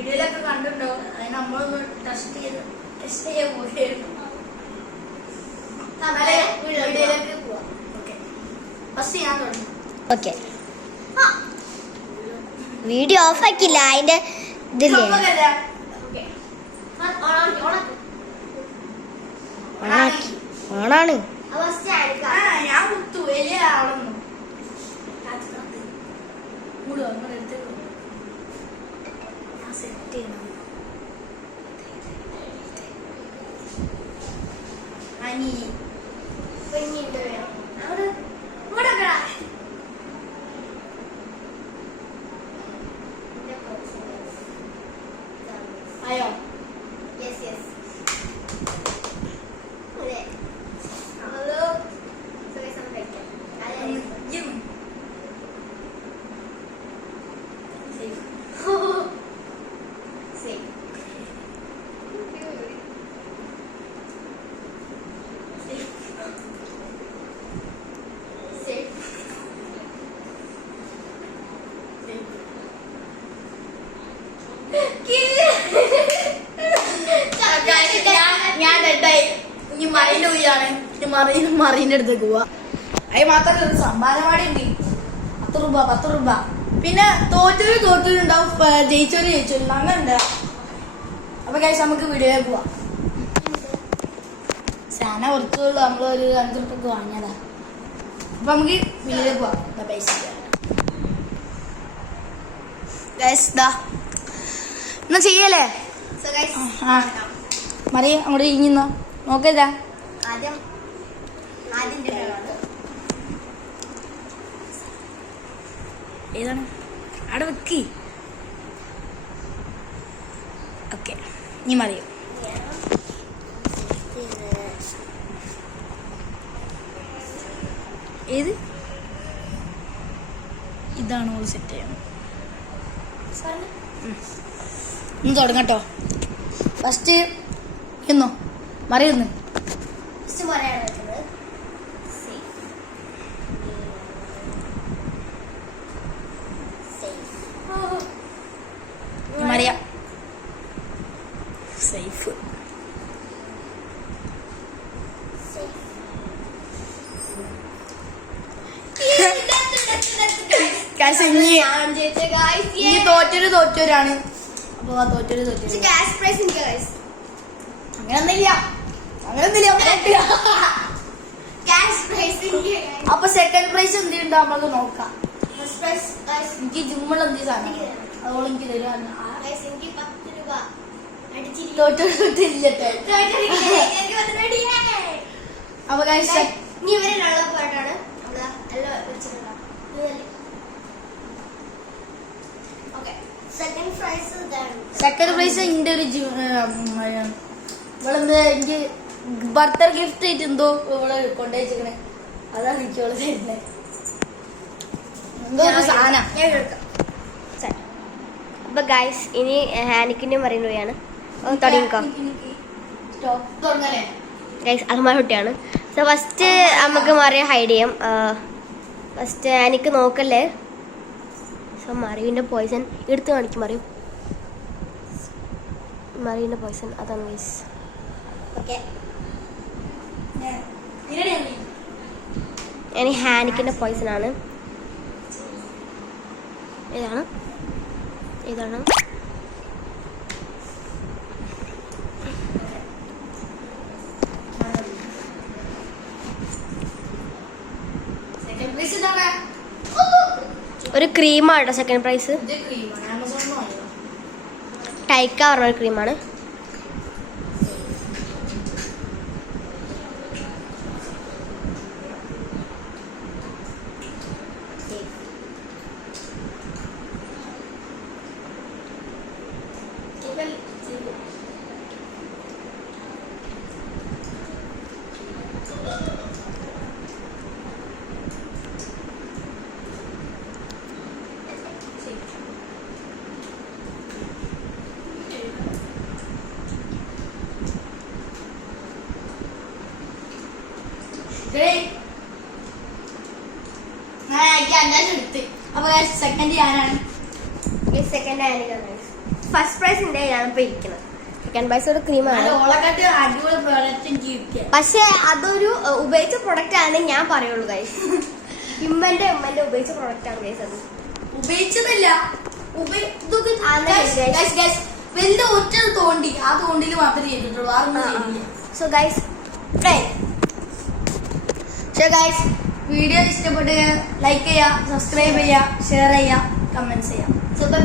വീഡിയോയിലൊക്കെ കണ്ടിട്ടുണ്ടോ? അതിന് നമ്മളൊന്ന് ടെസ്റ്റ് ചെയ്യാൻ പോവുകയായിരുന്നു. വീഡിയോയിലേക്ക് പോവാം. ഓക്കെ, ഫസ്റ്റ് ഞാൻ തുടങ്ങി. ഓക്കെ, വീഡിയോ ഓഫ് ആക്കില്ല, അതിന്റെ ഇതില്ലേ ഓണാണ്. ഞാൻ കുത്തു വലിയ ആളൊന്നും സെറ്റ് ചെയ്യണം. അനി കുഞ്ഞിട്ട് വേണം അവിടെ ഇവിടെ അയ്യോ യെസ് യെസ് മറീന്റെ അടുത്തേക്ക് പോവാ. അത് മാത്രമല്ല ഒരു സംഭാവനവാടി ഉണ്ട്. 10 രൂപ. പിന്നെ തോറ്റൊരുണ്ടാവും, ജയിച്ചോര് അങ്ങനെ ഉണ്ട്. അപ്പൊ കഴിച്ച് നമുക്ക് വീഡിയോയിൽ പോവാം. സാധനം കുറച്ചുള്ളൂ, നമ്മളൊരു 5 രൂപക്ക് വാങ്ങിയതാ. അപ്പൊ നമുക്ക് വീഡിയോയിൽ പോവാം. പൈസ എന്നാ ചെയ്യല്ലേ? മറിയ അങ്ങോട്ട് ഇരിക്കുന്നോ നോക്കല്ല. ഏതാണ് അവിടെ വെക്കി. ഓക്കെ, നീ മറിയോ? ഏത് ഇതാണോ സെറ്റ് ചെയ്യണം? ഒന്ന് തുടങ്ങട്ടോ. ഫസ്റ്റ് എന്നോ മറിയുന്നു. മറിയ സേഫ്. തോറ്റോരാണ്. അപ്പൊ അങ്ങനൊന്നുമില്ല. അപ്പൊ സെക്കൻഡ് പ്രൈസ് എന്തുണ്ടോ നമുക്ക് നോക്കാം. എനിക്ക് ജിമ്മുള്ള എന്ത് സാധനം അതോളം എനിക്ക് തരാം. അപ്പൊ സെക്കൻഡ് പ്രൈസ് എന്റെ ഒരു ഇവളെന്താ എനിക്ക് ബർത്ത്ഡേ ഗിഫ്റ്റ് ആയിട്ട് എന്തോ ഇവള് കൊണ്ടുവച്ചിക്കണേ. അതാണ് എനിക്ക് ഇവള് തരുന്നത്. എന്തോ ഒരു സാധനം. അപ്പൊ ഗൈസ് ഇനി ഹാനിക്കിന്റെ പറയുകയാണ്. തുടങ്ങിക്കോ ഗൈസ്. അഹമ്മദ് കുട്ടിയാണ്. സോ ഫസ്റ്റ് നമുക്ക് മറിയ ഹൈഡ് ചെയ്യാം. ഫസ്റ്റ് ഹാനിക്ക് നോക്കല്ലേ. സോ മറിവിന്റെ പോയിസൺ എടുത്ത് കാണിക്കും. മറിവിന്റെ പോയിസൺ അതാണ് ഗൈസ്. ഇനി ഹാനിക്കിന്റെ പോയിസൺ ആണ്. ഏതാണ് ഒരു ക്രീമാണ് സെക്കൻഡ് പ്രൈസ്. ടൈക്ക പറഞ്ഞ ഒരു ക്രീമാണ്. അപ്പൊ സെക്കൻഡ് ഞാനാണ്. സെക്കൻഡ് ആയിരിക്കും. ഫസ്റ്റ് പ്രൈസിന്റെ ഞാൻ ഇപ്പൊ ഇരിക്കുന്നത്. സെക്കൻഡ് പ്രൈസ് ഒരു ക്രീമാണ്. ഓളക്കാട്ട് അടിപൊളി പ്രോഡക്റ്റ് ജീവിക്കുക. പക്ഷെ അതൊരു ഉപയോഗിച്ച പ്രൊഡക്റ്റ് ആണ് ഞാൻ പറയുള്ളൂ ഗൈസ്. ഉമ്മന്റെ ഉപയോഗിച്ച പ്രൊഡക്റ്റ് ആണ് ഗൈസ്. അത് ഉപയോഗിച്ചതല്ല, വലിയ ഒറ്റ തോണ്ടി, ആ തോണ്ടിയിൽ മാത്രമേ ചെയ്തിട്ടുള്ളൂ, വേറൊന്നും ചെയ്തില്ല. സോ ഗൈസ് വീഡിയോ ഇഷ്ടപ്പെട്ട് ലൈക്ക് ചെയ്യുക, സബ്സ്ക്രൈബ് ചെയ്യുക, ഷെയർ ചെയ്യുക, കമന്റ്സ് ചെയ്യുക. So by.